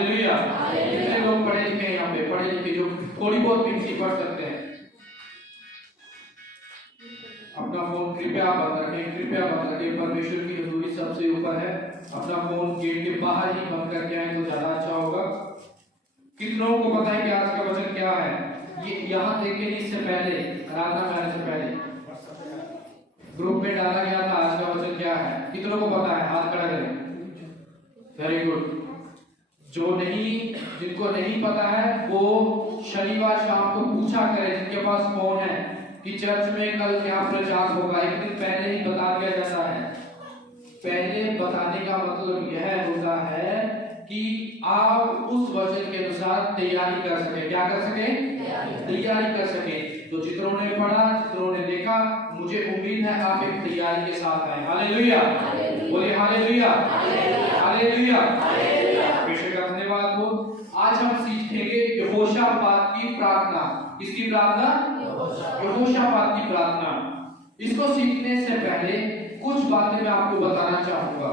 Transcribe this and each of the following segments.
Hallelujah. कितने लोग पढ़े लिखे हैं यहाँ पे, पढ़े लिखे जो थोड़ी बहुत हिंदी पढ़ सकते हैं? अपना फोन कृपया बंद रखें, कृपया बंद रखें। परमेश्वर की हजूरी सबसे ऊपर है। अपना फोन गेट के बाहर ही बंद करके आए तो ज्यादा अच्छा होगा। कितनों को पता है कि आज का वचन क्या है? ये यहाँ देखिए, इससे पहले आराधना करने से पहले ग्रुप में डाला गया था आज का वचन क्या है। कितनों को पता है? हाथ खड़ा करें। Very good. जो नहीं, जिनको नहीं पता है वो शनिवार शाम को पूछा करें, जिनके पास फोन है, कि चर्च में कल क्या प्रचार होगा। एक दिन पहले ही बता दिया जाता है। पहले बताने का मतलब यह होता है कि आप उस वचन के अनुसार तैयारी कर सके। क्या कर सके? तैयारी कर सके। तो जितनों ने पढ़ा, जितनों ने देखा, मुझे उम्मीद है आप एक तैयारी के साथ आए। हालेलुया, बोले हालेलुया, हालेलुया। परमेश्वर का धन्यवाद हो। आज हम सीखेंगे यहोशापात की प्रार्थना। किसकी प्रार्थना? यहोशापात की प्रार्थना। इसको सीखने से पहले कुछ बातें मैं आपको बताना चाहूंगा।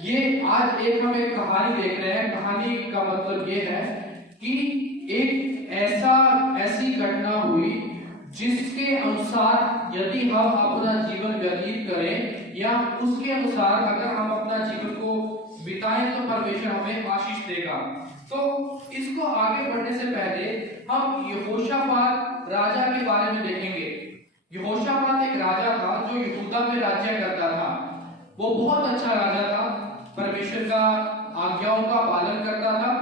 ये आज हम एक कहानी देख रहे हैं। कहानी का मतलब ये है कि एक ऐसी घटना हुई जिसके अनुसार यदि हम अपना जीवन व्यतीत करें या उसके अनुसार अगर हम अपना जीवन को बिताएं तो परमेश्वर हमें आशीष देगा। तो इसको आगे बढ़ने से पहले हम यहोशापात राजा के बारे में देखेंगे। यहोशापात एक राजा था जो यहूदा में राज्य करता था। वो बहुत अच्छा राजा था, परमेश्वर का आज्ञाओं का पालन करता था।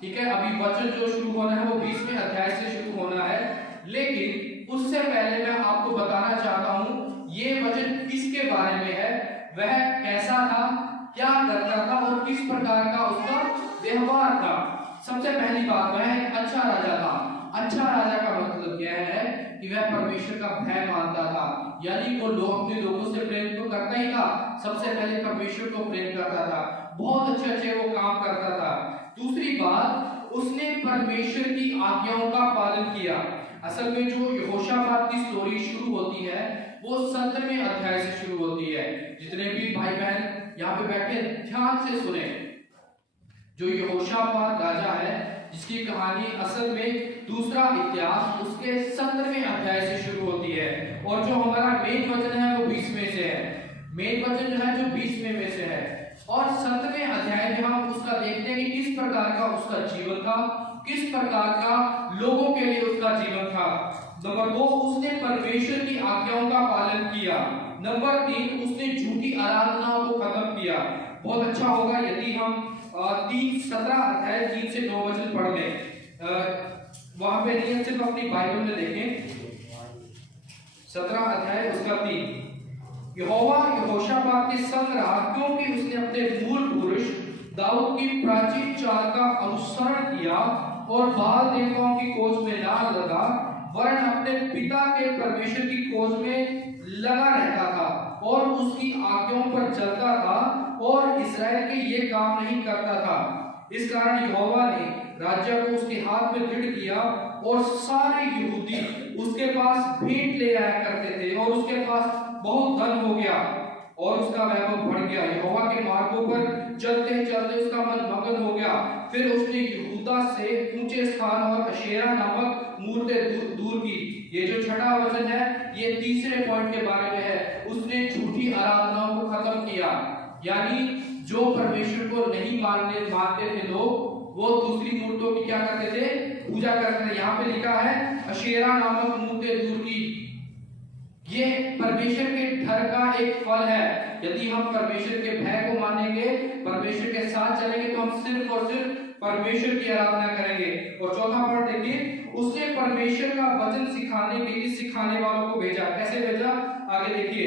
ठीक है, अभी वचन जो शुरू होना है वो 20वें अध्याय से शुरू होना है। लेकिन उससे पहले मैं आपको बताना चाहता हूँ ये वचन किसके बारे में है, वह कैसा था, क्या करता था और किस प्रकार का उसका व्यवहार था। सबसे पहली बात, वह एक अच्छा राजा था। अच्छा राजा का मतलब यह है कि वह परमेश्वर का भय मानता था, यानी वो अपने लोगों से प्रेम तो करता ही था, सबसे पहले परमेश्वर को प्रेम करता था, बहुत अच्छे अच्छे वो काम करता था। दूसरी बात, उसने परमेश्वर की आज्ञाओं का पालन किया। असल में जो यहोशापात की स्टोरी शुरू होती है वो 17वें अध्याय से शुरू होती है। जितने भी भाई बहन यहाँ पे बैठे ध्यान से सुने। जो यहोशापात राजा है जिसकी कहानी असल में दूसरा इतिहास उसके 17वें अध्याय से शुरू होती है और जो हमारा मेन वचन है वो 20वें से है। मेन वचन जो है जो 20वें में से है और 7वें अध्याय में हम उसका देखते हैं कि किस प्रकार का उसका जीवन था, किस प्रकार का लोगों के लिए उसका जीवन था। नंबर 2, उसने परमेश्वर की आज्ञाओं का पालन किया। नंबर 3, उसने झूठी आराधनाओं को खत्म किया। बहुत अच्छा होगा यदि हम 17 अध्याय 3 से 9 वचन पढ़ लें। वहां पे नहीं है, तो अपनी बाइबल में देखें 17 अध्याय उसका 3। यहोवा यहोशापात के संग रहा क्योंकि उसने अपने मूल पुरुष दाऊद की प्राचीन चाल का अनुसरण किया और बाल देवताओं की खोज में ना लगा, वरन अपने पिता के परमेश्वर की खोज में लगा रहता था और उसकी आज्ञाओं पर चलता था और इस्राएल के ये काम नहीं करता था। इस कारण यहोवा ने राज्य को उसके हाथ में दृढ़ किया और सारे यहूदी उसके पास भेंट ले आया करते थे और उसके पास बहुत धन हो गया और उसका वैभव बढ़ गया। यहोवा के मार्गों पर चलते चलते उसका मन मगन हो गया। फिर उसने यहूदा से ऊंचे स्थान और अशेरा नामक मूर्तें दूर की। ये जो छठा वचन है ये तीसरे पॉइंट के बारे में है। उसने झूठी आराधनाओं को खत्म किया, यानी जो परमेश्वर को नहीं मानते थे लोग, वो दूसरी मूर्तों की क्या करते थे? पूजा करते थे। यहाँ पे लिखा है अशेरा नामक मूर्तें दूर की। ये परमेश्वर के डर का एक फल है। यदि हम परमेश्वर के भय को मानेंगे, परमेश्वर के साथ चलेंगे तो हम सिर्फ और सिर्फ परमेश्वर की आराधना करेंगे। और चौथा पॉइंट देखिए, उसने परमेश्वर का वचन सिखाने के लिए सिखाने वालों को भेजा। कैसे भेजा? आगे देखिए,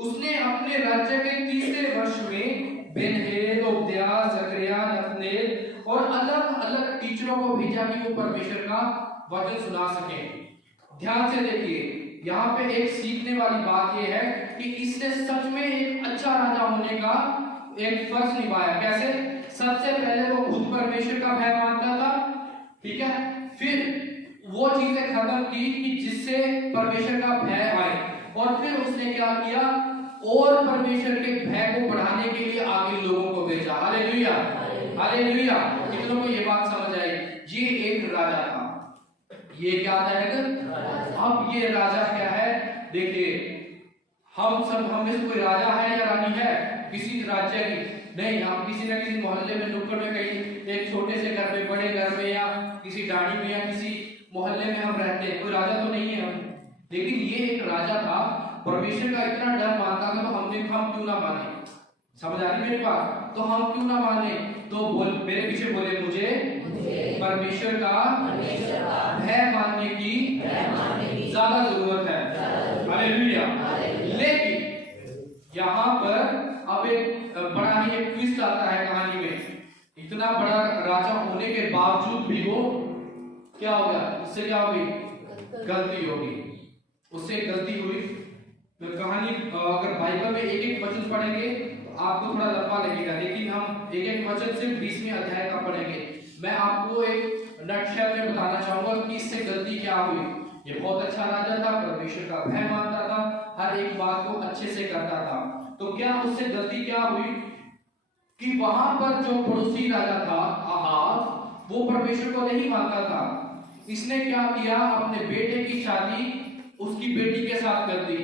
उसने अपने राज्य के तीसरे वर्ष में बेनहेल, ओबद्याह, जकरिया, नतनेल और अलग अलग टीचरों को भेजा कि वो परमेश्वर का वचन सुना सके। ध्यान से देखिए, यहाँ पे एक सीखने वाली बात यह है कि इसने सच में एक अच्छा राजा होने का एक फर्ज निभाया। कैसे? सबसे पहले वो खुद परमेश्वर का भय मानता था, ठीक है, फिर वो चीजें खत्म की कि जिससे परमेश्वर का भय आए, और फिर उसने क्या किया और परमेश्वर के भय को बढ़ाने के लिए आगे लोगों को भेजा। Hallelujah, hallelujah. कितनों को ये बात समझ आई? ये एक राजा था। ये क्या था? अब ये राजा क्या है? देखिए, हम में से कोई राजा है या रानी है किसी राज्य की? नहीं। हम किसी न किसी मोहल्ले में, नुक्कड़ में, कहीं एक छोटे से घर में, बड़े घर में, या किसी डाणी में, या किसी मोहल्ले में हम रहते हैं। कोई राजा तो नहीं है हम। लेकिन ये एक राजा था, परमेश्वर का इतना डर मानता था। तो हम क्यों ना माने? समझ आ रही मेरी बात? तो हम क्यों ना माने? तो बोल, मेरे पीछे बोले, मुझे परमेश्वर का भय मानने की ज्यादा जरूरत है। हालेलुया। लेकिन यहाँ पर अब एक बड़ा ही एक ट्विस्ट आता है कहानी में। इतना बड़ा राजा होने के बावजूद भी वो क्या हो गया? उससे क्या होगी? गलती होगी। उससे गलती हुई। तो कहानी अगर बाइबल में एक एक वचन पढ़ेंगे तो आपको थोड़ा लंबा लगेगा, लेकिन हम एक एक वचन सिर्फ 20वें अध्याय का पढ़ेंगे। मैं आपको एक नटशेल में बताना चाहूंगा कि इससे गलती क्या हुई। ये बहुत अच्छा राजा था, परमेश्वर का भय मानता था, हर एक बात को अच्छे से करता था। तो क्या उससे गलती क्या हुई कि वहां पर जो पड़ोसी राजा था आहाब, वो परमेश्वर को नहीं मानता था। इसने क्या किया? अपने बेटे की शादी उसकी बेटी के साथ कर दी।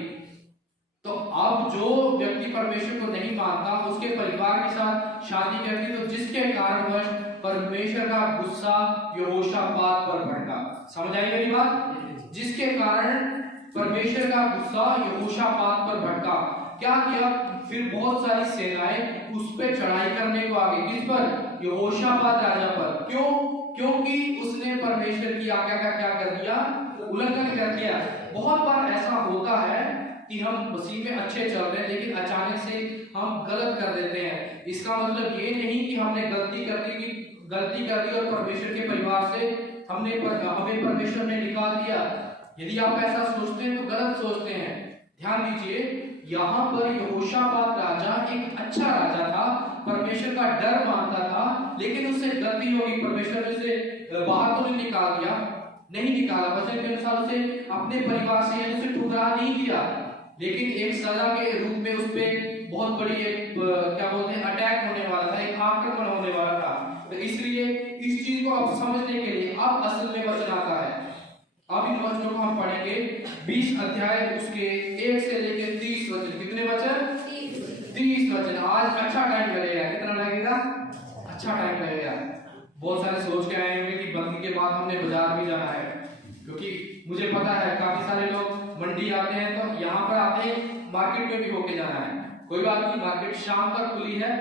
तो अब जो व्यक्ति परमेश्वर को नहीं मानता, उसके परिवार के साथ शादी कर दी, तो जिसके कारणवश परमेश्वर का गुस्सा यहोशापात पर भड़का। समझ आई मेरी बात? जिसके कारण परमेश्वर का गुस्सा यहोशापात पर भड़का। क्या किया? फिर बहुत सारी सेनाएं उस पे चढ़ाई करने को आ गई। किस पर? यहोशापात राजा पर। क्यों? क्योंकि उसने परमेश्वर की आज्ञा का क्या कर दिया? उल्लंघन कर दिया। बहुत बार ऐसा होता है कि हम मसीह में अच्छे चल रहे हैं, लेकिन अचानक से हम गलत कर देते हैं। इसका मतलब ये नहीं कि हमने गलती कर दी और परमेश्वर के परिवार से हमें परमेश्वर ने निकाल दिया। यदि आप ऐसा सोचते हैं तो गलत सोचते हैं। ध्यान दीजिए, यहाँ पर यहोशापात राजा एक अच्छा राजा था, परमेश्वर का डर मानता था, लेकिन उससे गलती होगी। परमेश्वर ने उसे बाहर तो नहीं निकाल दिया, नहीं निकाला, वचन के अनुसार उसे अपने परिवार से उसे ठुकरा नहीं दिया, लेकिन एक सजा के रूप में उस पे बहुत बड़ी एक क्या बोलते हैं अटैक होने वाला था, एक आक्रमण होने वाला था। तो इसलिए इस चीज को आप समझने के लिए अब असल में वचन आता है। अब इन वचनों को हम पढ़ेंगे 20 अध्याय उसके 1 से लेकर 30 वचन। कितने वचन? 30 वचन। आज अच्छा टाइम लगेगा। कितना लगेगा? अच्छा टाइम लगेगा। बहुत सारे सोच के आए होंगे कि बंदी के बाद हमने बाजार भी जाना है, क्योंकि मुझे पता है काफी सारे लोग मंडी आते हैं तो यहाँ पर आते हैं, मार्केट में भी होके जाना है। कोई बात नहीं, मार्केट शाम तक खुली है।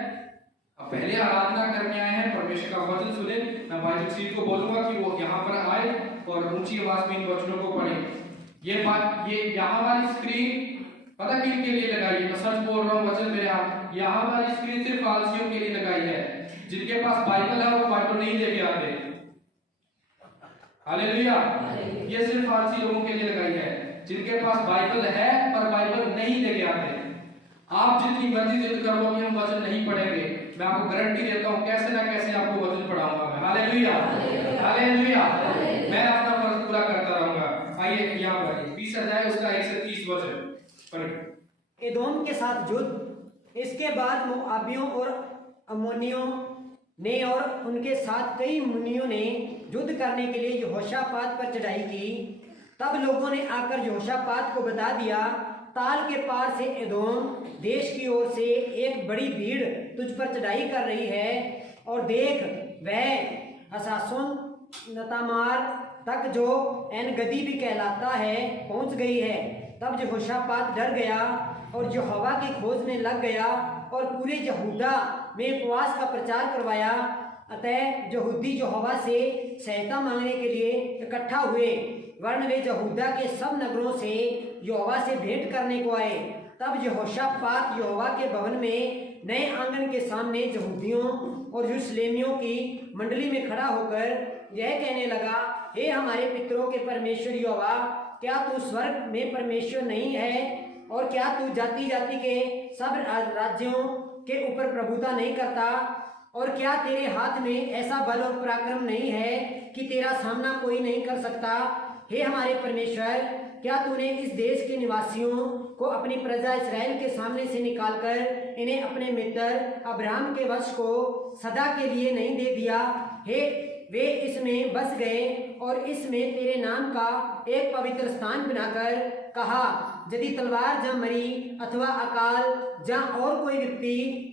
अब पहले आराधना करने आए हैं, परमेश्वर का वचन सुने। मैं भाई जगसीर को बोलूंगा कि वो यहाँ पर आए और ऊंची आवाज में इन वचनों को पढ़े। ये यहाँ वाली स्क्रीन पता किन के लिए लगाई है? मैं सच बोल रहा हूँ, वचन मेरे हाथ। यहाँ वाली स्क्रीन सिर्फ आलसियों के लिए लगाई है। जिनके पास बाइबल है वो बाइबल नहीं लेके आते। हालेलुया। ये सिर्फ आलसी लोगों के लिए लगाई है। जिनके पास बाइबल है पर बाइबल नहीं लेके आते। आप जितनी मर्जी जिद करोगे हम वचन नहीं पढ़ेंगे, मैं आपको गारंटी देता हूँ, कैसे ना कैसे आपको वचन पढ़ाऊंगा मैं। Hallelujah, hallelujah. मैं अपना फर्ज पूरा करता रहूंगा। आइए यहाँ पर 20 अध्याय उसका 1 से 30 वचन पढ़ें। एदोम के साथ युद्ध। इसके बाद मोआबियों और अम्मोनियों ने और उनके साथ कई मुनियों ने युद्ध करने के लिए यहोशापात पर चढ़ाई की। तब लोगों ने आकर यहोशापात को बता दिया, ताल के पार से एदोम देश की ओर से एक बड़ी भीड़ तुझ पर चढ़ाई कर रही है, और देख वह हसासोन नतामार तक जो एन गदी भी कहलाता है पहुंच गई है। तब यहोशापात डर गया और यहोवा की खोज में लग गया और पूरे यहूदा में उपवास का प्रचार करवाया। अतः यहूदी यहोवा से सहायता मांगने के लिए इकट्ठा हुए, वरन वे यहूदा के सब नगरों से यहोवा से भेंट करने को आए। तब यहोशापात यहोवा के भवन में नए आंगन के सामने यहूदियों और यरूशलेमियों की मंडली में खड़ा होकर यह कहने लगा, हे हमारे पितरों के परमेश्वर यहोवा, क्या तू स्वर्ग में परमेश्वर नहीं है? और क्या तू जाति जाति के सब राज्यों के ऊपर प्रभुता नहीं करता? और क्या तेरे हाथ में ऐसा बल और पराक्रम नहीं है कि तेरा सामना कोई नहीं कर सकता? हे हमारे परमेश्वर, क्या तूने इस देश के निवासियों को अपनी प्रजा इस्राएल के सामने से निकालकर इन्हें अपने मित्र अब्राहम के वंश को सदा के लिए नहीं दे दिया हे वे इसमें बस गए और इसमें तेरे नाम का एक पवित्र स्थान बनाकर कहा, यदि तलवार जा मरी अथवा अकाल जा और कोई विपत्ति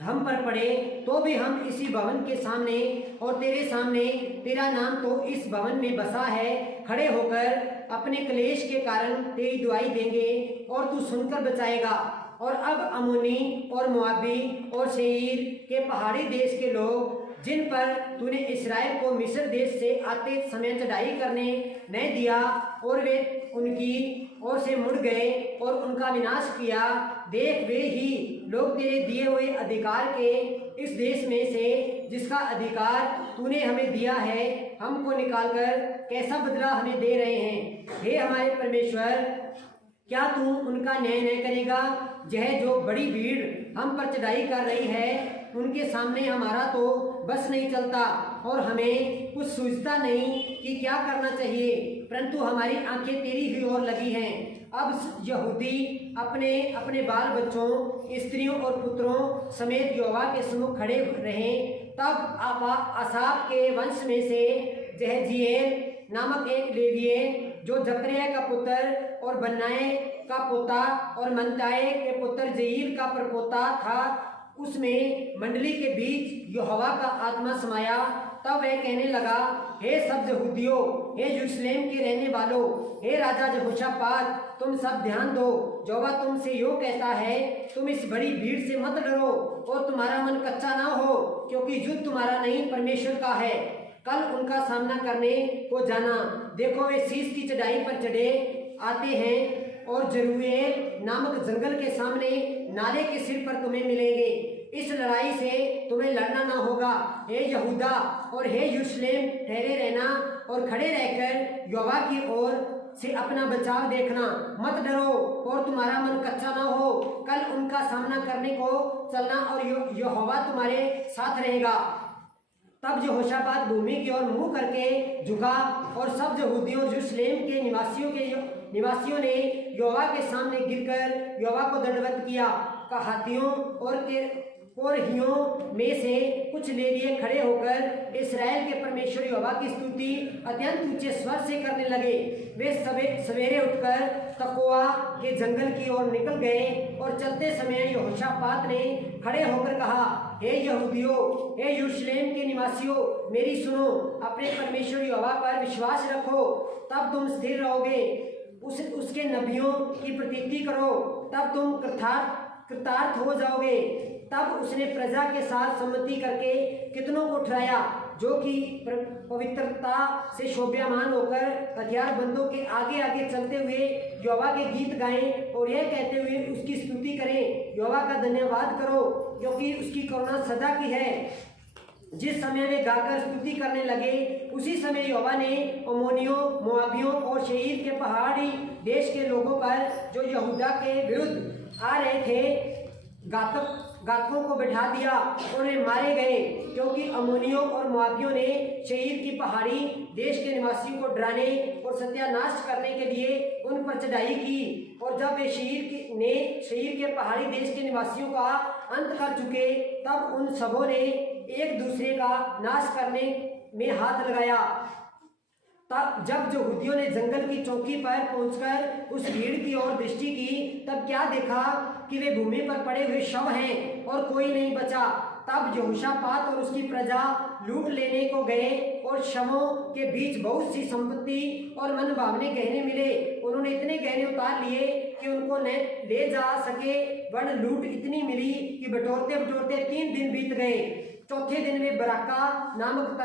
हम पर पड़े तो भी हम इसी भवन के सामने और तेरे सामने, तेरा नाम तो इस भवन में बसा है, खड़े होकर अपने क्लेश के कारण तेरी दुआई देंगे और तू सुनकर बचाएगा। और अब अम्मोनी और मोआबी और सेईर के पहाड़ी देश के लोग जिन पर तूने इस्राएल को मिस्र देश से आते समय चढ़ाई करने न दिया और वे उनकी ओर से मुड़ गए और उनका विनाश किया, देख वे ही लोग तेरे दिए हुए अधिकार के इस देश में से जिसका अधिकार तूने हमें दिया है हमको निकालकर कैसा बदला हमें दे रहे हैं। हे हमारे परमेश्वर, क्या तू उनका न्याय नहीं करेगा? यह जो बड़ी भीड़ हम पर चढ़ाई कर रही है उनके सामने हमारा तो बस नहीं चलता और हमें कुछ सूझता नहीं कि क्या करना चाहिए, परंतु हमारी आंखें तेरी ही ओर लगी हैं। अब यहूदी अपने अपने बाल बच्चों, स्त्रियों और पुत्रों समेत यहोवा के सम्मुख खड़े रहें। तब आसाफ के वंश में से जहजीएल नामक एक लेवीय जो जकरिया का पुत्र और बनाए का पोता और मनताए के पुत्र जईर का परपोता था, उसमें मंडली के बीच यहोवा का आत्मा समाया। तब वह कहने लगा, हे सब यहूदियों, हे यरूशलेम के रहने वालों, हे राजा यहोशापात, तुम सब ध्यान दो। यहोवा तुमसे यो कहता है, तुम इस बड़ी भीड़ से मत डरो और तुम्हारा मन कच्चा ना हो, क्योंकि युद्ध तुम्हारा नहीं परमेश्वर का है। कल उनका सामना करने को जाना। देखो वे शीश की चढ़ाई पर चढ़े आते हैं और जरूएल नामक जंगल के सामने नाले के सिर पर तुम्हें मिलेंगे। इस लड़ाई से तुम्हें लड़ना ना होगा। हे यहूदा और हे यरूशलेम, ठहरे रहना और खड़े रहकर यहोवा की ओर से अपना बचाव देखना, मत डरो और तुम्हारा मन कच्चा ना हो। कल उनका सामना करने को चलना और यहोवा तुम्हारे साथ रहेगा। तब यहोशापात भूमि की ओर मुंह करके झुका और सब यहूदियों यरूशलेम के निवासियों ने यहोवा के सामने गिरकर यहोवा को दंडवत किया। कहातियों और कोरहियों में से कुछ लेवीय खड़े होकर इस्राएल के परमेश्वर यहोवा की स्तुति अत्यंत ऊंचे स्वर से करने लगे। वे सवेरे उठकर तकोआ के जंगल की ओर निकल गए और चलते समय यहोशापात ने खड़े होकर कहा, हे यहूदियों, हे यरूशलेम के निवासियों, मेरी सुनो, अपने परमेश्वर यहोवा पर विश्वास रखो, तब तुम स्थिर रहोगे। उसके नबियों की प्रतीति करो, तब तुम कृतार्थ हो जाओगे। तब उसने प्रजा के साथ सम्मति करके कितनों को ठहराया जो कि पवित्रता से शोभायमान होकर हथियारबंदों के आगे आगे चलते हुए यहोवा के गीत गाएं और यह कहते हुए उसकी स्तुति करें, यहोवा का धन्यवाद करो क्योंकि उसकी करुणा सदा की है। जिस समय वे गाकर स्तुति करने लगे, उसी समय यहोवा ने अम्मोनियों, मोआबियों और सेईर के पहाड़ी देश के लोगों पर जो यहूदा के विरुद्ध आ रहे थे घातकों को बैठा दिया और वे मारे गए, क्योंकि अम्मोनियों और मोआबियों ने सेईर की पहाड़ी देश के निवासियों को डराने और सत्यानाश करने के लिए उन पर चढ़ाई की। और जब वे सेईर के पहाड़ी देश के निवासियों का अंत कर चुके, तब उन सबों ने एक दूसरे का नाश करने में हाथ लगाया। तब जब यहूदियों ने जंगल की चौकी पर पहुंचकर उस भीड़ की ओर दृष्टि की, तब क्या देखा कि वे भूमि पर पड़े हुए शव हैं और कोई नहीं बचा। तब यहोशापात और उसकी प्रजा लूट लेने को गए और शवों के बीच बहुत सी संपत्ति और मनभावने गहने मिले। उन्होंने इतने गहने उतार लिए कि उनको न ले जा सके, वरन लूट इतनी मिली कि बटोरते बटोरते 3 दिन बीत गए। चौथे दिन वे बराका नामक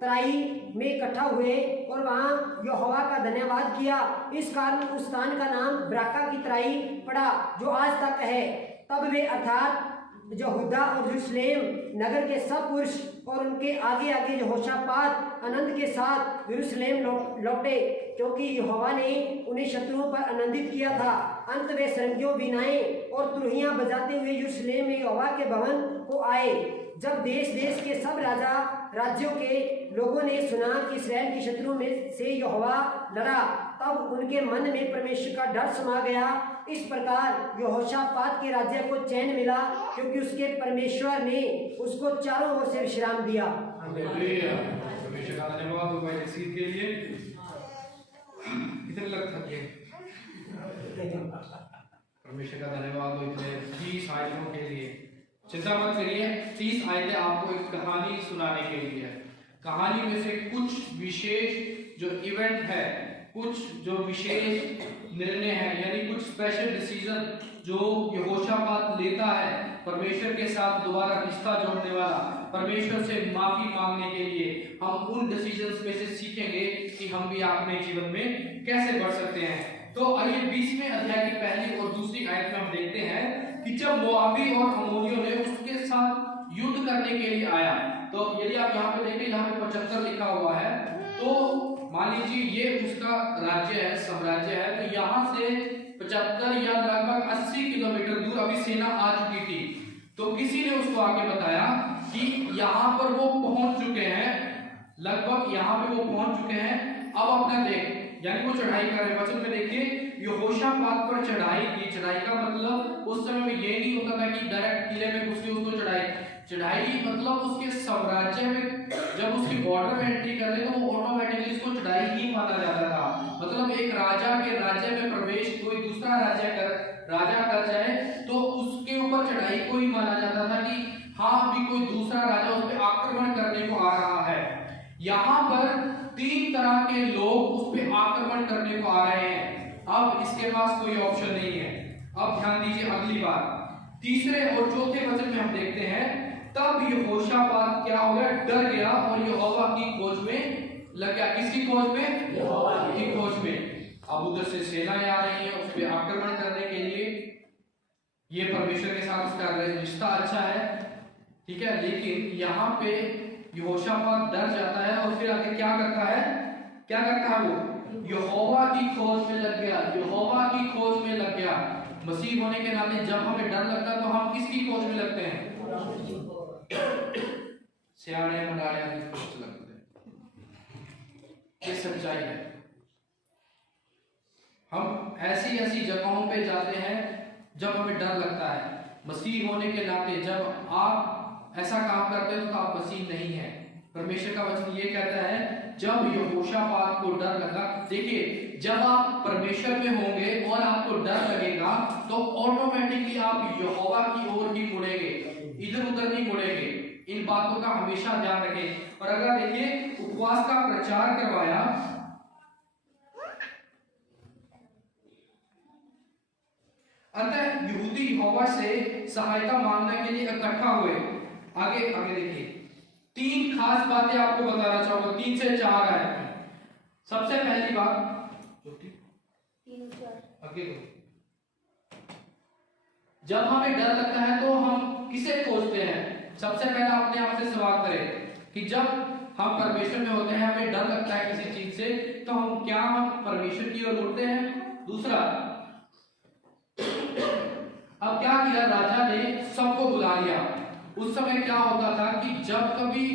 तराई में इकट्ठा हुए और वहां यहोवा का धन्यवाद किया। इस कारण उस स्थान का नाम बराका की तराई पड़ा, जो आज तक है। तब वे अर्थात यहूदा और यरूशलेम नगर के सब पुरुष और उनके आगे आगे यहोशापात आनंद के साथ यरूशलेम लौटे, क्योंकि यहोवा ने उन्हें शत्रुओं पर आनंदित किया था। अंत वे सरंगियों, बीनाएं और तुरहियां बजाते हुए यरूशलेम में यहोवा के भवन को आए। जब देश देश के सब राज्यों के लोगों ने सुना कि इस्राएल के शत्रुओं में से यहोवा लड़ा, तब उनके मन में परमेश्वर का डर समा गया इस प्रकार यहोशापात के राज्य को चैन मिला, क्योंकि उसके परमेश्वर ने उसको चारों ओर से विश्राम दिया। हालेलुया। परमेश्वर का धन्यवाद हो भाई जगसीत के लिए। कितने लग थके? परमेश्वर का धन्यवाद हो इतने 30 आयतों के लिए। चिंता मत करिए, 30 आयतें आपको एक कहानी सुनाने के लिए है। कहानी में से कुछ विशेष जो इवेंट है, कुछ जो विशेष निर्णय है, यानी कुछ स्पेशल डिसीजन जो यहोशापात लेता है परमेश्वर के साथ दोबारा रिश्ता जोड़ने वाला, परमेश्वर से माफी मांगने के लिए, हम उन डिसीजंस में से सीखेंगे कि हम भी अपने जीवन में कैसे बढ़ सकते हैं। तो आइए 20वें अध्याय की पहली और दूसरी आयत में हम देखते हैं कि जब मोआबी और अम्मोनियों ने उसके साथ युद्ध करने के लिए आया, तो यदि आप यहाँ पे देखें, यहाँ पे 75 लिखा हुआ है, तो मान लीजिए ये उसका राज्य है, साम्राज्य है, तो यहाँ से 75 या लगभग 80 किलोमीटर दूर अभी सेना आ चुकी थी। तो किसी ने उसको आके बताया कि यहाँ पर वो पहुंच चुके हैं, लगभग यहाँ पे वो पहुंच चुके हैं, अब अपना देख, यानी वो चढ़ाई कर रहे हैं। वचन में देखिए, यहोशापात पर चढ़ाई की। चढ़ाई का मतलब उस समय में ये नहीं होता था कि डायरेक्ट किले में घुस के उसको चढ़ाई मतलब उसके साम्राज्य में जब उसकी बॉर्डर में एंट्री कर रहे तो वो ऑटोमेटिकली इसको चढ़ाई ही माना जाता था। मतलब एक राजा के राज्य में प्रवेश कोई दूसरा राजा कर जाए तो उसके ऊपर चढ़ाई को ही माना जाता था कि हाँ अभी कोई दूसरा राजा उस पर आक्रमण करने को आ रहा है। यहाँ पर 3 तरह के लोग उस पर आक्रमण करने को आ रहे हैं। अब इसके पास कोई ऑप्शन नहीं है। अब ध्यान दीजिए अगली बात, तीसरे और चौथे वचन में हम देखते हैं, तब यहोशापात क्या हो गया, डर गया और यहोवा की खोज में लग गया। किसकी खोज में? यहोवा की खोज में। अब उधर से सेनाएं आ रही हैं उस पर आक्रमण करने के लिए। ये परमेश्वर के साथ उसका रिश्ता अच्छा है, ठीक है, लेकिन यहाँ पे यहोशापात डर जाता है और फिर आगे क्या करता है वो यहोवा की खोज में लग गया। यहोवा की खोज में लग गया। मसीह होने के नाते जब हमें डर लगता है तो हम किसकी खोज में लगते हैं? सियाने मंडालियां की खोज लगते हैं। ये सच्चाई है। हम ऐसी जगहों पे जाते हैं जब हमें डर लगता है। मसीह होने के नाते जब आप ऐसा काम करते हो तो आप मसीह नहीं है। परमेश्वर का वचन ये कहता है, जब यहोशापात को डर लगा, देखिए जब आप परमेश्वर में होंगे और आपको डर लगेगा तो ऑटोमेटिकली आप यहोवा की ओर ही मुड़ेंगे, इधर उधर नहीं मुड़ेंगे। इन बातों का हमेशा ध्यान रखें। और अगर देखिए उपवास का प्रचार करवाया, अतः यहूदी यहोवा से सहायता मांगने के लिए इकट्ठा हुए। आगे देखिए 3 खास बातें आपको बताना चाहूंगा, 3 से 4 है। सबसे पहली बात आगे जब हमें डर लगता है तो हम किसे खोजते हैं? सबसे पहले अपने आप से सवाल करें कि जब हम परमेश्वर में होते हैं, हमें डर लगता है किसी चीज से, तो हम परमेश्वर की ओर मुड़ते हैं? दूसरा, अब क्या किया राजा ने? सबको बुला लिया। उस समय क्या होता था कि जब कभी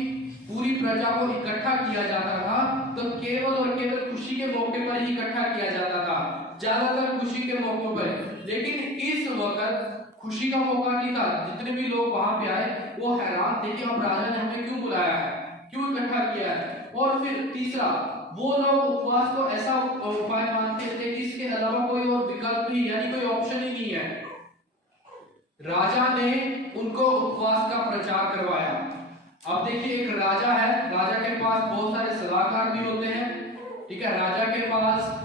पूरी प्रजा को इकट्ठा किया जाता था तो केवल और केवल खुशी के मौके पर ही इकट्ठा किया जाता था, ज्यादातर खुशी के मौकों पर। लेकिन इस वक्त खुशी का मौका नहीं था। जितने भी लोग वहां पे आए वो हैरान थे कि अब राजा ने हमें क्यों बुलाया है, क्यों इकट्ठा किया है। और फिर तीसरा, वो लोग उपवास को ऐसा उपाय मानते थे कि इसके अलावा कोई और विकल्प ही, यानी कोई ऑप्शन ही नहीं है। राजा ने उनको उपवास का प्रचार करवाया। अब देखिए एक राजा है, राजा के पास बहुत सारे सलाहकार भी होते हैं, ठीक है, राजा के पास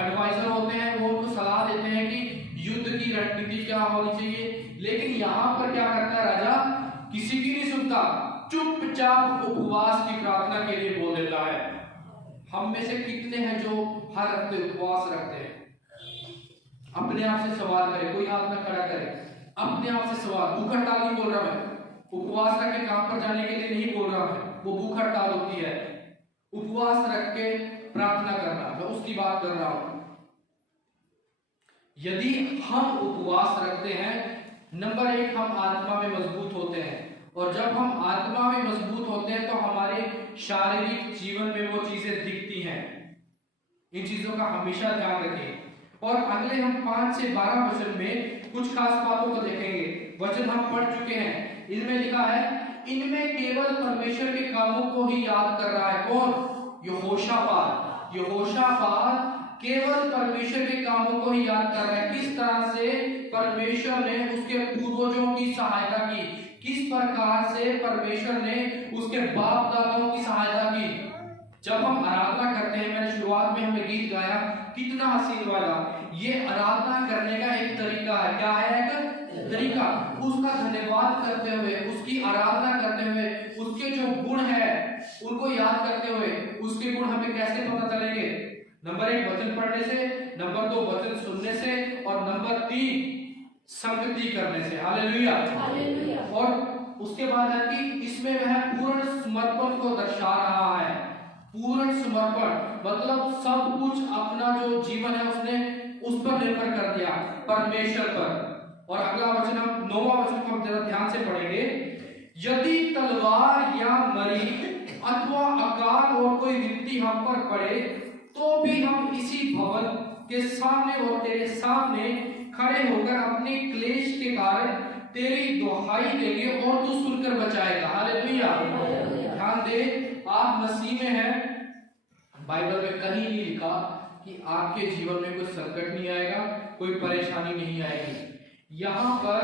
एडवाइजर होते हैं, वो उनको सलाह देते हैं कि युद्ध की रणनीति क्या होनी चाहिए। लेकिन यहाँ पर क्या करता है राजा? किसी की नहीं सुनता, चुपचाप उपवास की प्रार्थना के लिए बोल देता है। हम में से कितने हैं जो हर हफ्ते उपवास रखते हैं? अपने आप से सवाल करें, कोई हाथ में खड़ा करे, अपने आप से सवाल। भूख हड़ताल नहीं बोल रहा मैं, उपवास रख के काम पर जाने के लिए नहीं बोल रहा मैं, वो भूख हड़ताल होती है। उपवास रख के प्रार्थना करना, मैं उसकी बात कर रहा हूं। यदि हम उपवास रखते हैं, नंबर 1 हम आत्मा में मजबूत होते हैं, और जब हम आत्मा में मजबूत होते हैं तो हमारे शारीरिक जीवन में वो चीजें दिखती हैं। इन चीजों का हमेशा ध्यान रखें। और अगले हम 5 से 12 वचन में कुछ खास बातों को देखेंगे। वचन हम पढ़ चुके हैं, इनमें लिखा है इनमें केवल परमेश्वर के कामों को ही याद कर रहा है। कौन? यहोशापात। यहोशापात केवल परमेश्वर के कामों को ही याद कर रहा है। किस तरह से परमेश्वर ने उसके पूर्वजों की सहायता की, किस प्रकार से परमेश्वर ने उसके बाप दादाओं की सहायता की। जब हम आराधना करते हैं, मैंने शुरुआत में हमें गीत गाया, कितना हसीन वाला, ये आराधना करने का एक तरीका है। क्या है? एक तरीका। उसका धन्यवाद करते हुए, उसकी आराधना करते हुए, उसके जो गुण है उनको याद करते हुए, उसके गुण हमें कैसे पता चलेंगे? नंबर 1 वचन पढ़ने से, नंबर 2 वचन सुनने से, और नंबर 3 संगति करने से। हालेलुया। और उसके बाद है कि इसमें वह पूर्ण समर्पण को दर्शा रहा है। पूर्ण समर्पण मतलब सब कुछ, अपना जो जीवन है उसने उस पर निर्भर कर दिया, परमेश्वर पर। और अगला वचन, हम 9वां वचन को जरा ध्यान से पढ़ेंगे। यदि तलवार या मरी अथवा अकाल और कोई विपत्ति हम पर पड़े, तो भी हम इसी भवन के सामने और तेरे सामने खड़े होकर अपने क्लेश के कारण तेरी दुहाई देंगे और तू सुनकर बचाएगा। हालेलुया। ध्यान दे, आप मसीह में हैं। बाइबल में कहीं नहीं लिखा कि आपके जीवन में कोई संकट नहीं आएगा, कोई परेशानी नहीं आएगी। यहाँ पर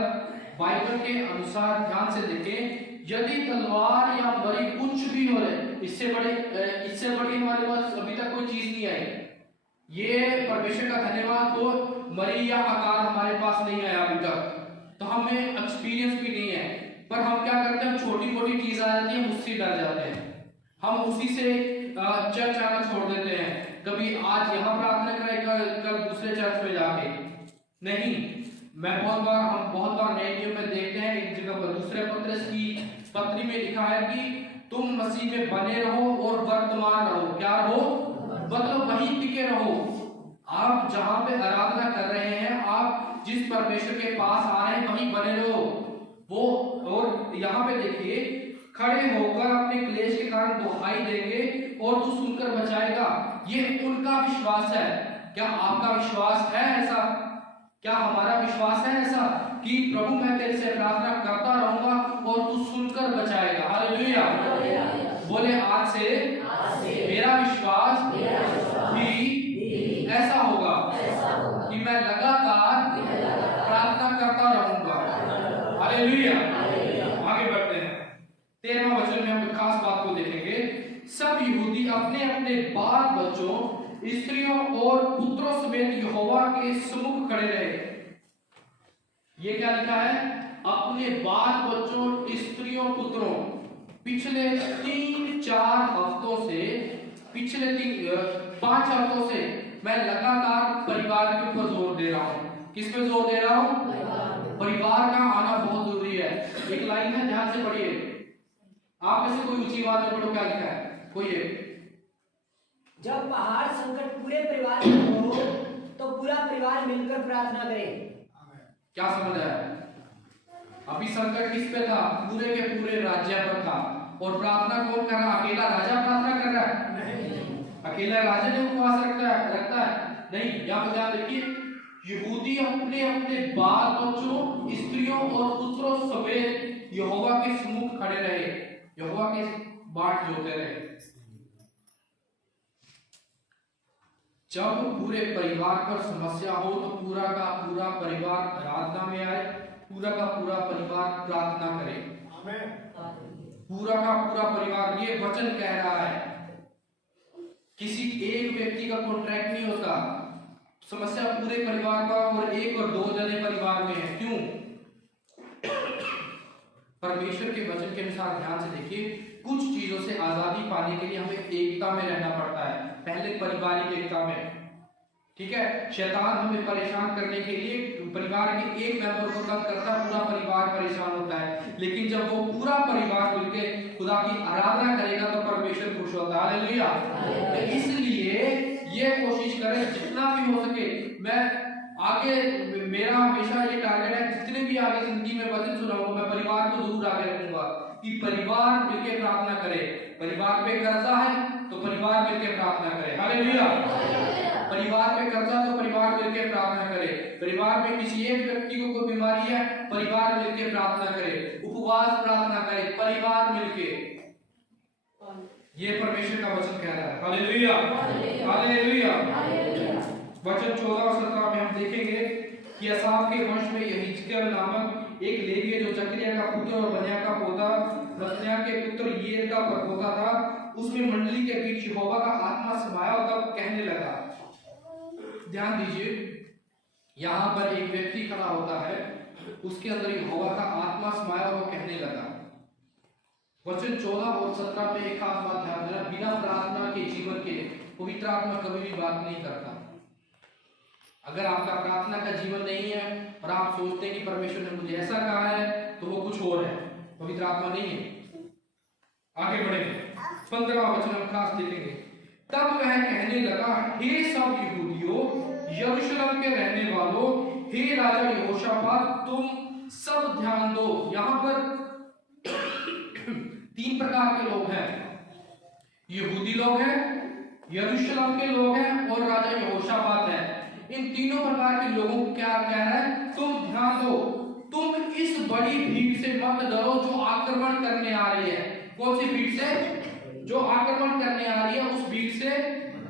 बाइबल के अनुसार ध्यान से देखें, यदि तलवार या मरी कुछ भी हो रहे, इससे बड़ी हमारे पास अभी तक कोई चीज नहीं आई। ये परमेश्वर का धन्यवाद हो, मरी या अकाल हमारे पास नहीं आया अभी तक, तो हमें एक्सपीरियंस भी नहीं है। पर हम क्या करते हैं, छोटी मोटी चीज आ जाती है, उससे डर जाते हैं, हम उसी से चर्च आना छोड़ देते हैं। कभी आज यहाँ प्रार्थना करें, कल दूसरे चर्च में जाके नहीं। हम बहुत बार नए नियम में देखते हैं, एक जगह पर दूसरे पत्रस की पत्री में लिखा है कि तुम मसीह में बने रहो और वर्तमान रहो। क्या रहो? मतलब वहीं टिके रहो। आप जहां पे आराधना कर रहे हैं, आप जिस परमेश्वर के पास आ रहे हैं, वहीं बने रहो। वो और यहाँ पे देखिए, खड़े होकर अपने क्लेश के कारण दुहाई देंगे और तू सुनकर बचाएगा। ये उनका विश्वास है। क्या आपका विश्वास है ऐसा? क्या हमारा विश्वास है ऐसा कि प्रभु मैं तेरे से प्रार्थना करता रहूंगा और तू सुनकर बचाएगा? हालेलुया। बोले आज से मेरा विश्वास भी ऐसा होगा कि मैं लगातार प्रार्थना करता रहूंगा। हालेलुया। आगे बढ़ते हैं, 13वां वचन में हम खास बात को देखेंगे। सब यहूदी अपने अपने बाल बच्चों, स्त्रियों और पुत्रों समेत यहोवा के सम्मुख खड़े रहे। ये क्या लिखा है? अपने बाल बच्चों, स्त्रियों, पुत्रों। पिछले 3-4 हफ्तों से, पिछले 5 हफ्तों से मैं लगातार परिवार के ऊपर जोर दे रहा हूँ। किस पे जोर दे रहा हूँ? परिवार का आना बहुत जरूरी है। एक लाइन है, ध्यान से पढ़िए। आप में से कोई ऊंची आवाज में पढ़ो, क्या लिखा है? कोई है? जब पहाड़ संकट पूरे परिवार पर हो, तो पूरा परिवार मिलकर प्रार्थना करे। क्या समझ आया? अभी संकट किस पे था? पूरे के पूरे राज्य पर था। और प्रार्थना कौन कर रहा? अकेला राजा प्रार्थना कर रहा है? नहीं। अकेला राजा ने उपवास रखता है? नहीं। यहाँ पर ध्यान देखिए, यहूदी अपने अपने बाल बच्चों, स्त्रियों और पुत्रों समेत यहोवा के सम्मुख खड़े रहे, यहोवा के बाट जोते रहे। जब पूरे परिवार पर समस्या हो तो पूरा का पूरा परिवार आराधना में आए, पूरा का पूरा परिवार प्रार्थना करे। पूरा का पूरा परिवार, ये वचन कह रहा है। किसी एक व्यक्ति का कॉन्ट्रैक्ट नहीं होता। समस्या पूरे परिवार का और 1 और 2 जने परिवार में है। क्यों? परमेश्वर के वचन के अनुसार ध्यान से देखिए, कुछ चीजों से आजादी पाने के लिए हमें एकता में रहना पड़ता है। पहले पारिवारिक एकता में, ठीक है। शैतान हमें परेशान करने के लिए परिवार के एक मेंबर को तंग करता है, पूरा परिवार परेशान होता है। लेकिन जब वो पूरा परिवार मिलकर खुदा की आराधना करेगा तो परमेश्वर खुश होता है। हालेलुया। तो इसलिए ये कोशिश करें जितना भी हो सके। मैं आगे, मेरा हमेशा ये टारगेट है, जितने भी आगे जिंदगी में वचन सुनाऊंगा, मैं परिवार को जरूर आगे रखूंगा कि परिवार मिलकर प्रार्थना करे। परिवार पे कर्जा है तो परिवार मिलकर प्रार्थना करे। हालेलुया। परिवार में कर्जा तो परिवार मिलकर प्रार्थना करे, परिवार में किसी एक व्यक्ति को कोई बीमारी है, परिवार मिलकर प्रार्थना करे, उपवास प्रार्थना करे, परिवार मिलकर। ये परमेश्वर का वचन कह रहा है। Hallelujah, hallelujah. वचन 14 और 17 में हम देखेंगे कि असाफ के वंश में यहिजकेल नामक एक लेवी जो जकरिया का पुत्र और बनिया का पोता, बनिया के पुत्र येर का परपोता था, उसमें मंडली के बीच यहोवा का आत्मा समाया और तब कहने लगा। ध्यान दीजिए, यहाँ पर एक व्यक्ति खड़ा होता है, उसके अंदर यहोवा का आत्मा समाया और कहने लगा। वचन 14 और 17 में एक खास बात ध्यान देना, बिना प्रार्थना के जीवन के पवित्र आत्मा कभी भी बात नहीं करता। अगर आपका प्रार्थना का जीवन नहीं है और आप सोचते हैं कि परमेश्वर ने मुझे ऐसा कहा है, तो वो कुछ और है, पवित्र आत्मा नहीं है। आगे बढ़ेंगे, 15वां वचन हम खास देखेंगे। तब वह कहने लगा, हे सब यहूदियों, यरूशलेम के रहने वालों, हे राजा यहोशापात, तुम सब ध्यान दो। यहाँ पर 3 प्रकार के लोग हैं, यहूदी लोग हैं, यरूशलेम के लोग हैं और राजा यहोशापात है। इन तीनों प्रकार के लोगों को क्या कह रहा है? तुम ध्यान दो, तुम इस बड़ी भीड़ से मत डरो जो आक्रमण करने आ रही है। कौन सी भीड़ से? जो आक्रमण करने आ रही है, उस भीड़ से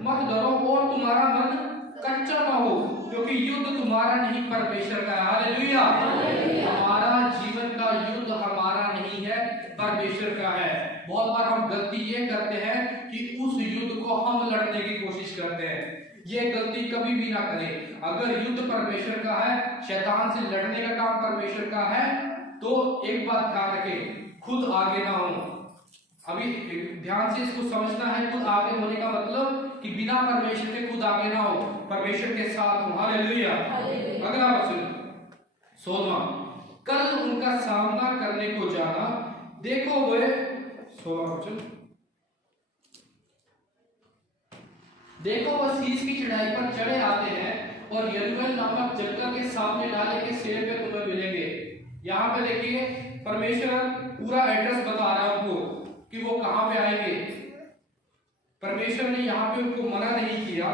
मत डरो और तुम्हारा मन कच्चा ना हो, क्योंकि युद्ध तुम्हारा नहीं परमेश्वर का है। हालेलुया। हमारा जीवन का युद्ध हमारा नहीं है, परमेश्वर का है। बहुत बार हम गलती ये करते हैं कि उस युद्ध को हम लड़ने की कोशिश करते हैं। ये गलती कभी भी ना करें। अगर युद्ध परमेश्वर का है, शैतान से लड़ने का काम परमेश्वर का है, तो एक बात ध्यान रखें, खुद आगे ना हो। अभी ध्यान से इसको समझना है, खुद आगे होने का मतलब कि बिना परमेश्वर के खुद आगे ना हो, परमेश्वर के साथ हो। हालेलुया। अगला वचन 16, कल उनका सामना करने को जाना, देखो वे 16 वचन, देखो वह शीश की चढ़ाई पर चढ़े आते हैं और यरूशलेम नामक जगह के सामने डाले के शेर पे तुम्हें मिलेंगे। यहाँ पे देखिए परमेश्वर पूरा एड्रेस बता रहा है उनको कि वो कहाँ पे आएंगे। परमेश्वर ने यहाँ पे उनको मना नहीं किया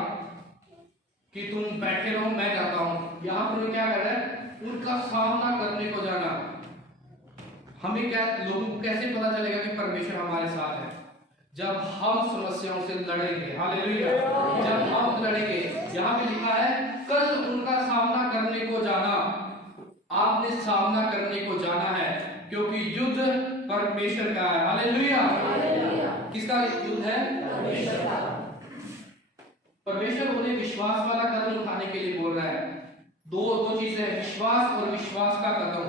कि तुम बैठे रहो मैं जाता हूँ। यहाँ पर क्या कर रहा है? उनका सामना करने को जाना। हमें क्या, लोगों को कैसे पता चलेगा कि परमेश्वर हमारे साथ है? जब हम समस्याओं से लड़ेंगे। हालेलुया। जब हम लड़ेंगे, यहाँ पे लिखा है कल उनका सामना करने को जाना। आपने सामना करने को जाना है, क्योंकि युद्ध परमेश्वर का है। हालेलुया। किसका युद्ध है? परमेश्वर का। परमेश्वर उन्हें विश्वास वाला कदम उठाने के लिए बोल रहा है। दो चीजें, विश्वास और विश्वास का कदम।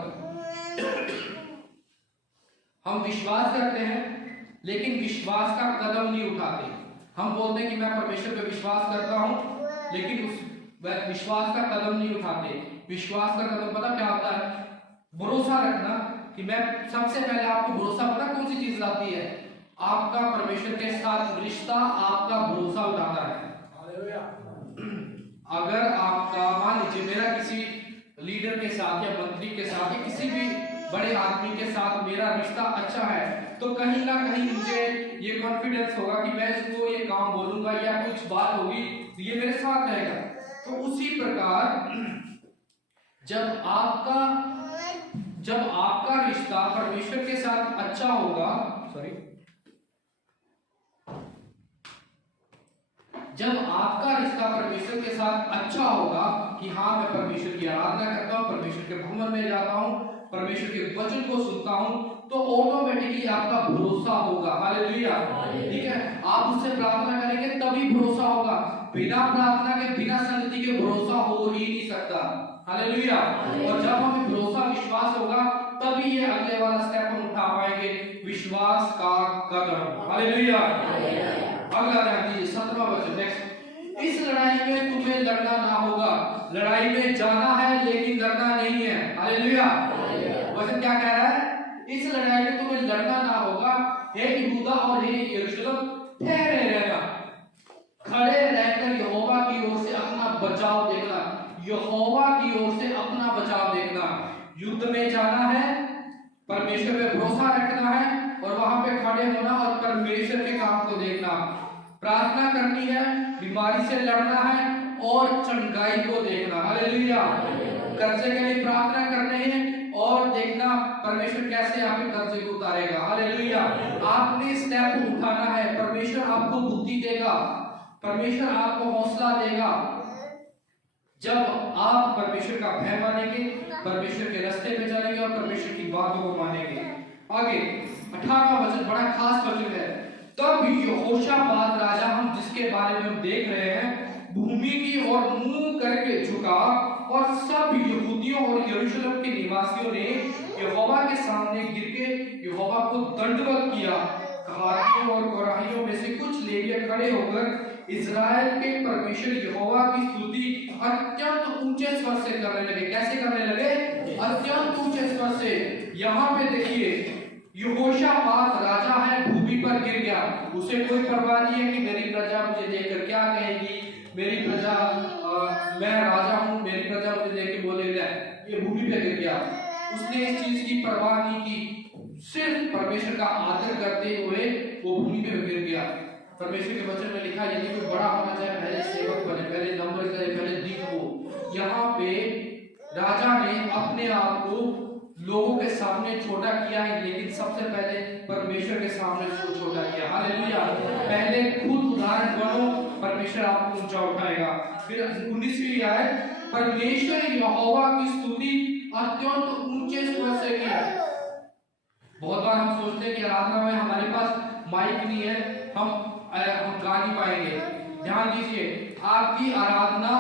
हम विश्वास करते हैं लेकिन विश्वास का कदम नहीं उठाते। हम बोलते हैं कि मैं परमेश्वर पे विश्वास करता हूं, लेकिन उस विश्वास का कदम नहीं उठाते। विश्वास का कदम पता क्या होता है? भरोसा रखना कि मैं, सबसे पहले आपको भरोसा पता कौन सी चीज आती है? आपका परमेश्वर के साथ रिश्ता आपका भरोसा उठाता है। अगर आपका, मान लीजिए मेरा किसी लीडर के साथ या मंत्री के साथ या किसी भी बड़े आदमी के साथ मेरा रिश्ता अच्छा है, तो कहीं ना कहीं मुझे ये कॉन्फिडेंस होगा कि मैं इसको ये काम बोलूंगा या कुछ बात होगी तो ये मेरे साथ रहेगा। तो उसी प्रकार जब आपका रिश्ता परमेश्वर के साथ अच्छा होगा, जब आपका रिश्ता परमेश्वर के साथ अच्छा होगा कि हाँ मैं परमेश्वर की आराधना करता हूँ, परमेश्वर के भवन में जाता हूँ, परमेश्वर के वचन को सुनता हूँ, तो ऑटोमेटिकली आपका भरोसा होगा। हालेलुया। ठीक है, आप उससे प्रार्थना करेंगे तभी भरोसा होगा। बिना प्रार्थना के, बिना संगति के भरोसा हो ही नहीं सकता। हालेलुया। और जब हमें भरोसा, विश्वास होगा, तभी ये अगले वाला स्टेप हम उठा पाएंगे, विश्वास का कदम। हालेलुया। अगला ध्यान दीजिए, 17वां वचन, नेक्स्ट। इस लड़ाई में तुम्हें लड़ना ना होगा। लड़ाई में जाना है लेकिन लड़ना नहीं है। हालेलुया। वचन क्या कह रहा है? इस लड़ाई में तुम्हें लड़ना ना होगा। हे यहूदा और हे यरूशलेम, ठहरे रहना, खड़े रहकर यहोवा की ओर से अपना बचाव देखना। यहोवा की ओर से अपना बचाव देखना। युद्ध में जाना है, परमेश्वर पे भरोसा रखना है और वहां पे खड़े होना और परमेश्वर के काम को देखना। प्रार्थना करनी है, बीमारी से लड़ना है और चंगाई को देखना। हालेलुया। कर्जे के लिए प्रार्थना करने हैं और देखना परमेश्वर कैसे आपके कर्जे को उतारेगा। हालेलुया। आपने स्टेप उठाना है, परमेश्वर आपको बुद्धि देगा, परमेश्वर आपको हौसला देगा। जब आप परमेश्वर का भय मानेंगे, परमेश्वर के रास्ते पे चलेंगे और परमेश्वर की बातों को मानेंगे। आगे 18वां वचन बड़ा खास वचन है। तब यहोशापात राजा, हम जिसके बारे में हम देख रहे हैं, भूमि की ओर मुंह करके झुका और सब यहूदियों और यरूशलेम के निवासियों ने यहोवा के सामने गिर के यहोवा को दंडवत किया। कहातियों और कोराहियों में से कुछ लेविय खड़े होकर इज़राइल के परमेश्वर यहोवा की स्तुति अत्यंत ऊंचे स्वर से करने लगे। कैसे करने लगे? अत्यंत ऊंचे स्वर से। यहाँ पे देखिए, यहोशापात राजा है, भूमि पर गिर गया। उसे कोई परवाह नहीं है कि मेरी प्रजा मुझे देखकर क्या कहेगी, मेरी प्रजा मैं राजा हूँ, मेरी प्रजा मुझे देख के बोलेगा। ये भूमि पे गिर गया। उसने इस चीज की परवाह नहीं की, सिर्फ परमेश्वर का आदर करते हुए वो भूमि पे गिर गया। परमेश्वर के वचन में लिखा, यदि कोई बड़ा होना चाहे पहले सेवक बने, पहले नम्र करे, पहले दीन हो। यहाँ पे राजा ने अपने आप को लोगों के सामने छोटा किया है, लेकिन सबसे पहले परमेश्वर के सामने छोटा किया। हालेलुया। पहले खुद उदाहरण बनो, परमेश्वर आपको ऊंचा उठाएगा। फिर 19वीं आयत, परमेश्वर यहोवा की स्तुति अत्यंत ऊंचे स्वर से की। बहुत बार हम सोचते हैं कि आराधना में हमारे पास माइक नहीं है, हम गा नहीं पाएंगे। ध्यान दीजिए, आपकी आराधना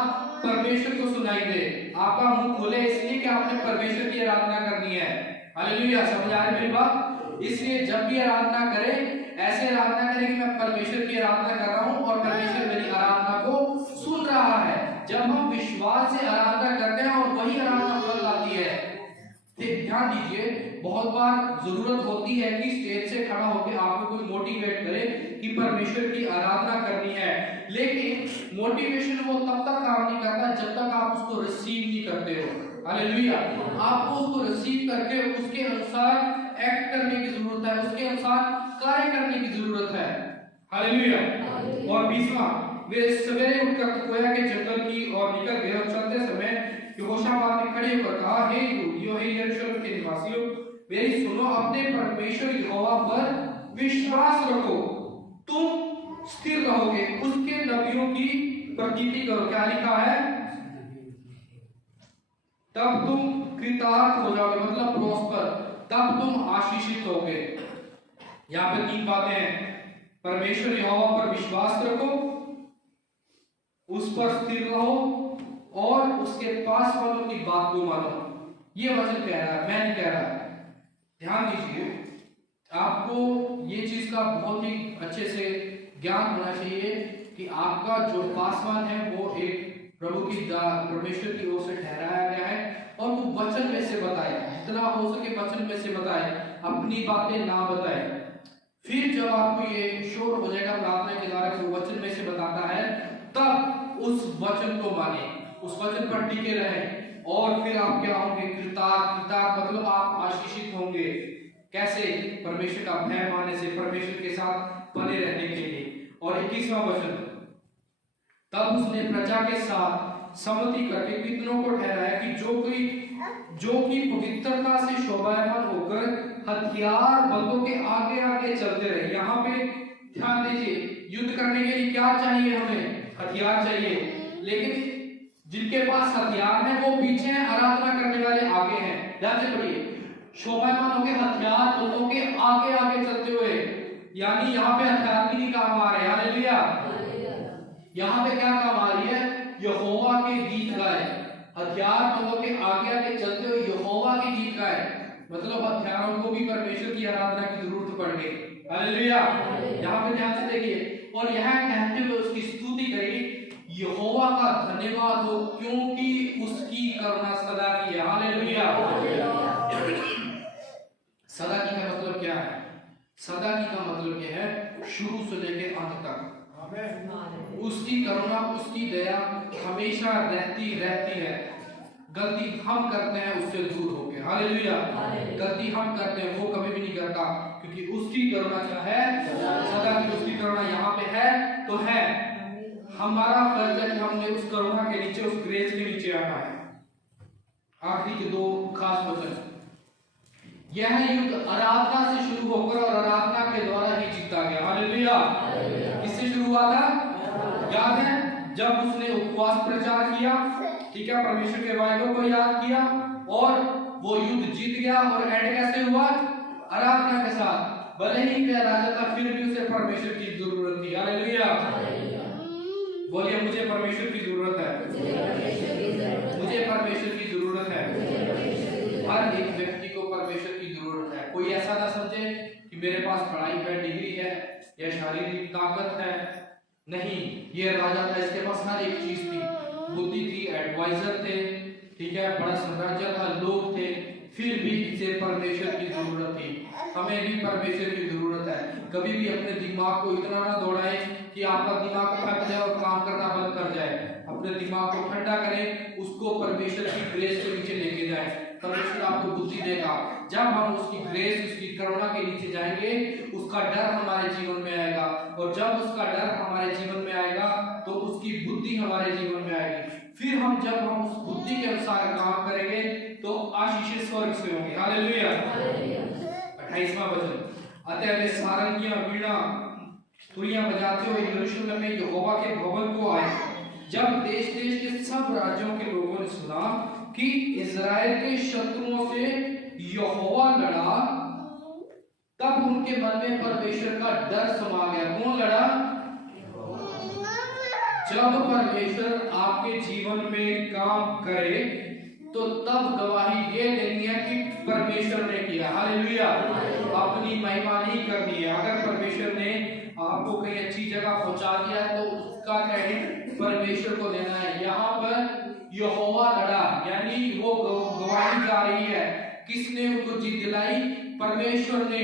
परमेश्वर को सुनाई दे। आपका मुंह खोले इसलिए कि आपने परमेश्वर की आराधना करनी है। हालेलुया। समझ आ रही मेरी बात? इसलिए जब भी आराधना करें, ऐसे आराधना करें कि मैं परमेश्वर की आराधना कर रहा हूं और परमेश्वर मेरी आराधना को सुन रहा है। जब हम विश्वास से आराधना करते हैं और वही आराधना फल आती है। ध्यान दीजिए, बहुत बार जरूरत होती है कि स्टेज से खड़ा होकर आपको कोई मोटिवेट करे कि परमेश्वर की आराधना करनी है, लेकिन मोटिवेशन वो तब तक काम नहीं करता जब तक आप उसको रिसीव नहीं करते हो। हालेलुया। आपको उसको रिसीव करके उसके अनुसार एक्ट करने की जरूरत है, उसके अनुसार कार्य करने की जरूरत है। हालेलुया। और 20वां, वे सवेरे उठकर तकोया के जंगल की ओर निकल गए और चलते समय यहोशापात ने खड़े होकर कहा, हे यहूदियों, हे यरूशलेम के निवासियों, मेरी सुनो, अपने परमेश्वर यहोवा पर विश्वास रखो, तुम स्थिर रहोगे, उसके नबियों की प्रतीति करो। क्या लिखा है? तब तुम कृतार्थ हो जाओगे, मतलब प्रॉस्पर, तब तुम आशीषित होगे। यहाँ पे 3 बातें हैं। परमेश्वर यहोवा पर विश्वास रखो, उस पर स्थिर रहो और उसके पास वालों की बात को मानो। ये वचन कह रहा है, मैं नहीं कह रहा। ध्यान दीजिए, आपको ये चीज का बहुत ही अच्छे से ज्ञान होना चाहिए कि आपका जो पासवान है वो एक प्रभु की परमेश्वर की ओर से ठहराया गया है और वो वचन में से बताए, जितना हो सके वचन में से बताए, अपनी बातें ना बताए। फिर जब आपको ये श्योर हो जाएगा प्रार्थना के द्वारा वो वचन में से बताता है, तब उस वचन को माने, उस वचन पर टिके रहें और फिर आप क्या होंगे? कृतार्थ मतलब आप आशीषित होंगे। कैसे? परमेश्वर का भय मानने से, परमेश्वर के साथ बने रहने के लिए। और 21वां वचन, तब उसने प्रजा के साथ सम्मति करके कितनों को ठहराया कि जो कि पवित्रता से शोभायमान होकर हथियार बंदों के आगे आगे चलते रहे। यहाँ पे ध्यान दीजिए, युद्ध करने के लिए क्या चाहिए? हमें हथियार चाहिए, लेकिन जिनके पास हथियार है वो पीछे हैं, आराधना करने वाले आगे हैं। ध्यान से पढ़िए, शोभायमान होकर हथियार बंदों के आगे आगे चलते हुए, यानी यहाँ पे हथियार की नहीं काम आ रहे। हालेलुया। यहाँ पे क्या काम आ रही है? यहोवा के गीत गाए। हथियार बंदों के आगे आगे चलते हुए यहोवा के गीत गाए, मतलब हथियारों को भी परमेश्वर की आराधना की जरूरत पड़ गई। हालेलुया। यहाँ पे ध्यान से देखिए, और यहाँ कहते हुए उसकी स्तुति करी, यहोवा का धन्यवाद हो क्योंकि उसकी करुणा सदा की है। हालेलुया। सदा की का मतलब क्या है? सदा की का मतलब यह है शुरू से लेकर अंत तक। उसकी करुणा, उसकी दया हमेशा रहती है। गलती हम करते हैं उससे दूर होके। हालेलुया। गलती हम करते हैं वो कभी भी नहीं करता, क्योंकि उसकी करुणा क्या है? सदा की। उसकी करुणा यहाँ पे है तो है, हमारा फर्ज है कि हमने उस करुणा के नीचे, उस ग्रेस के नीचे आना है। आखिरी के 2 खास वचन, यह युद्ध आराधना से शुरू होकर और आराधना के द्वारा ही जीता गया। हालेलुया। किससे शुरू हुआ था? याद है जब उसने उपवास प्रचार किया, ठीक है, परमेश्वर के वायदों को याद किया और वो युद्ध जीत गया। और एंड कैसे हुआ? आराधना के साथ। भले ही वह राजा था, फिर भी उसे परमेश्वर की जरूरत थी। हालेलुया। बोलिए, मुझे परमेश्वर की जरूरत है, मुझे परमेश्वर की जरूरत है। हर एक व्यक्ति को परमेश्वर की जरूरत है। कोई ऐसा ना समझे कि मेरे पास पढ़ाई है, डिग्री है या शारीरिक ताकत है। नहीं, ये राजा था, इसके पास हर एक चीज थी, बुद्धि थी, एडवाइजर थे, ठीक है, बड़ा साम्राज्य था, लोग थे, फिर भी इसे परमेश्वर की जरूरत थी। हमें भी परमेश्वर की जरूरत है। कभी भी अपने दिमाग को इतना ना दौड़ाएं कि आपका दिमाग थक जाए और काम करना बंद कर जाए। अपने दिमाग को ठंडा करें, उसको परमेश्वर की ग्रेस के नीचे लेके जाएं। परमेश्वर आपको बुद्धि देगा। जब हम उसकी ग्रेस, उसकी करुणा के नीचे जाएंगे, उसका डर हमारे जीवन में आएगा, और जब उसका डर हमारे जीवन में आएगा तो उसकी बुद्धि हमारे जीवन में आएगी। फिर जब हम उस बुद्धि के अनुसार काम करेंगे तो आशीष स्वर्ग से होंगे। हालेलुया। 28वां वचन, अतः वे सारंगियां, वीणा, तुरियां बजाते हुए यरूशलेम में यहोवा के भवन को आए। जब देश देश के सब राज्यों के लोगों ने सुना कि इज़राइल के शत्रुओं से यहोवा लड़ा, तब उनके मन में परमेश्वर का डर समा गया। कौन लड़ा? जब परमेश्वर आपके जीवन में काम करे तो तब गवाही ये देनी है कि परमेश्वर ने किया। हालेलुया। अपनी महिमा नहीं करनी है। अगर परमेश्वर ने आपको कहीं अच्छी जगह पहुंचा दिया तो उसका क्रेडिट परमेश्वर को देना है। यहाँ पर यहोवा लड़ा, यानी वो गवाही जा रही है। किसने उनको जीत दिलाई? परमेश्वर ने।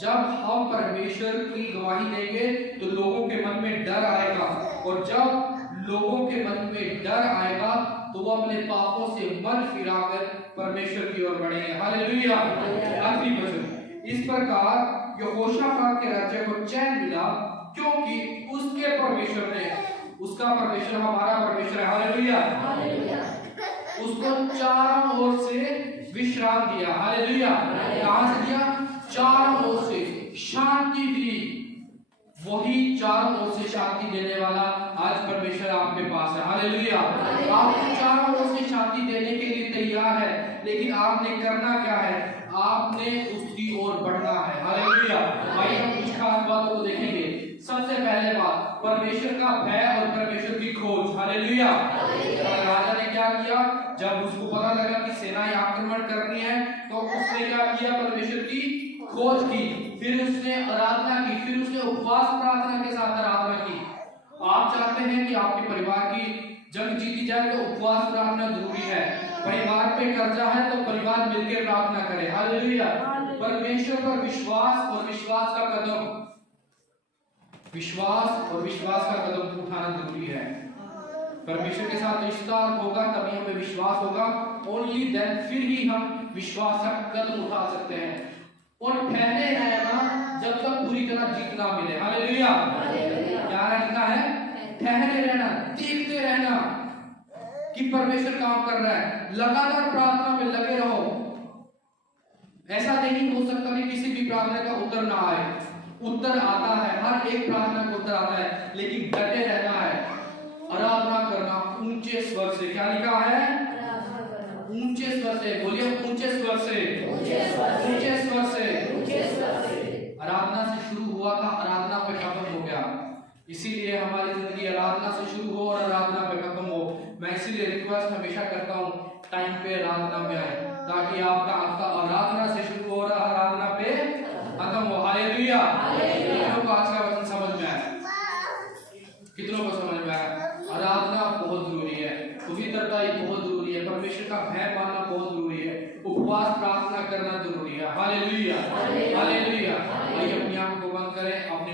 जब हम परमेश्वर की गवाही देंगे तो लोगों के मन में डर आएगा, और जब लोगों के मन में डर आएगा तो वो अपने पापों से मन फिराकर परमेश्वर की ओर बढ़ेंगे। हालेलुया। आखिरी वचन, इस प्रकार यहोशापात के राज्य को चैन मिला क्योंकि उसके परमेश्वर ने, उसका परमेश्वर हमारा परमेश्वर है, हालेलुया, उसको चारों ओर से विश्राम दिया। हालेलुया। कहां से दिया? चारों ओर से शांति दी। वही चारों ओर से शांति देने वाला आज परमेश्वर आपके पास है। हालेलुया। आपको चारों ओर से शांति देने के लिए तैयार है, लेकिन आपने करना क्या है? आपने उसकी ओर बढ़ना है। हालेलुया। भाई, हम कुछ खास बातों को देखेंगे। सबसे पहले बात, परमेश्वर का भय और परमेश्वर की खोज। हालेलुया। राजा ने क्या किया? जब उसको पता लगा कि सेनाएं आक्रमण कर रही हैं, तो उसने क्या किया? परमेश्वर की खोज की, फिर उसने आराधना की, फिर उसने उपवास प्रार्थना के साथ आराधना की। आप चाहते हैं कि आपके परिवार की जंग जीती जाए तो उपवास प्रार्थना जरूरी है। परिवार पे कर्जा है तो परिवार मिलकर प्रार्थना करे। हालेलुया। परमेश्वर पर विश्वास और विश्वास का कदम, विश्वास और विश्वास का कदम उठाना जरूरी है। परमेश्वर के साथ रिश्ता होगा तभी हमें विश्वास होगा। ओनली देन, फिर ही हम विश्वास का कदम उठा सकते हैं। और ठहरे रहना जब तक पूरी तरह जीत ना मिले। हालेलुया। क्या रहना है? ठहरे रहना, देखते रहना कि परमेश्वर काम कर रहा है। लगातार प्रार्थना में लगे रहो। ऐसा नहीं हो सकता कि किसी भी प्रार्थना का उत्तर ना आए। उत्तर आता है, हर एक प्रार्थना का उत्तर आता है, लेकिन डटे रहना है, आराधना करना ऊंचे स्वर से। क्या लिखा है? ऊंचे स्वर से। बोलिए, ऊंचे स्वर से, ऊंचे स्वर से। आराधना से शुरू हुआ था, आराधना पे खत्म हो गया। इसीलिए हमारी जिंदगी आराधना से शुरू हो और आराधना पे खत्म हो। मैं इसीलिए रिक्वेस्ट हमेशा करता हूँ, टाइम पे आराधना में आए, ताकि आपका आराधना से शुरू हो रहा आराधना पे खत्म हो। हालेलुया। कितनों को आज का वचन समझ में आया? कितनों को समझ में आया? आराधना बहुत जरूरी है, पवित्रता बहुत जरूरी है, परमेश्वर का भय मानना बहुत जरूरी है, उपवास प्रार्थना करना जरूरी है। हालेलुया। हालेलुया। आइए अपनी आंखों को बंद करें, अपने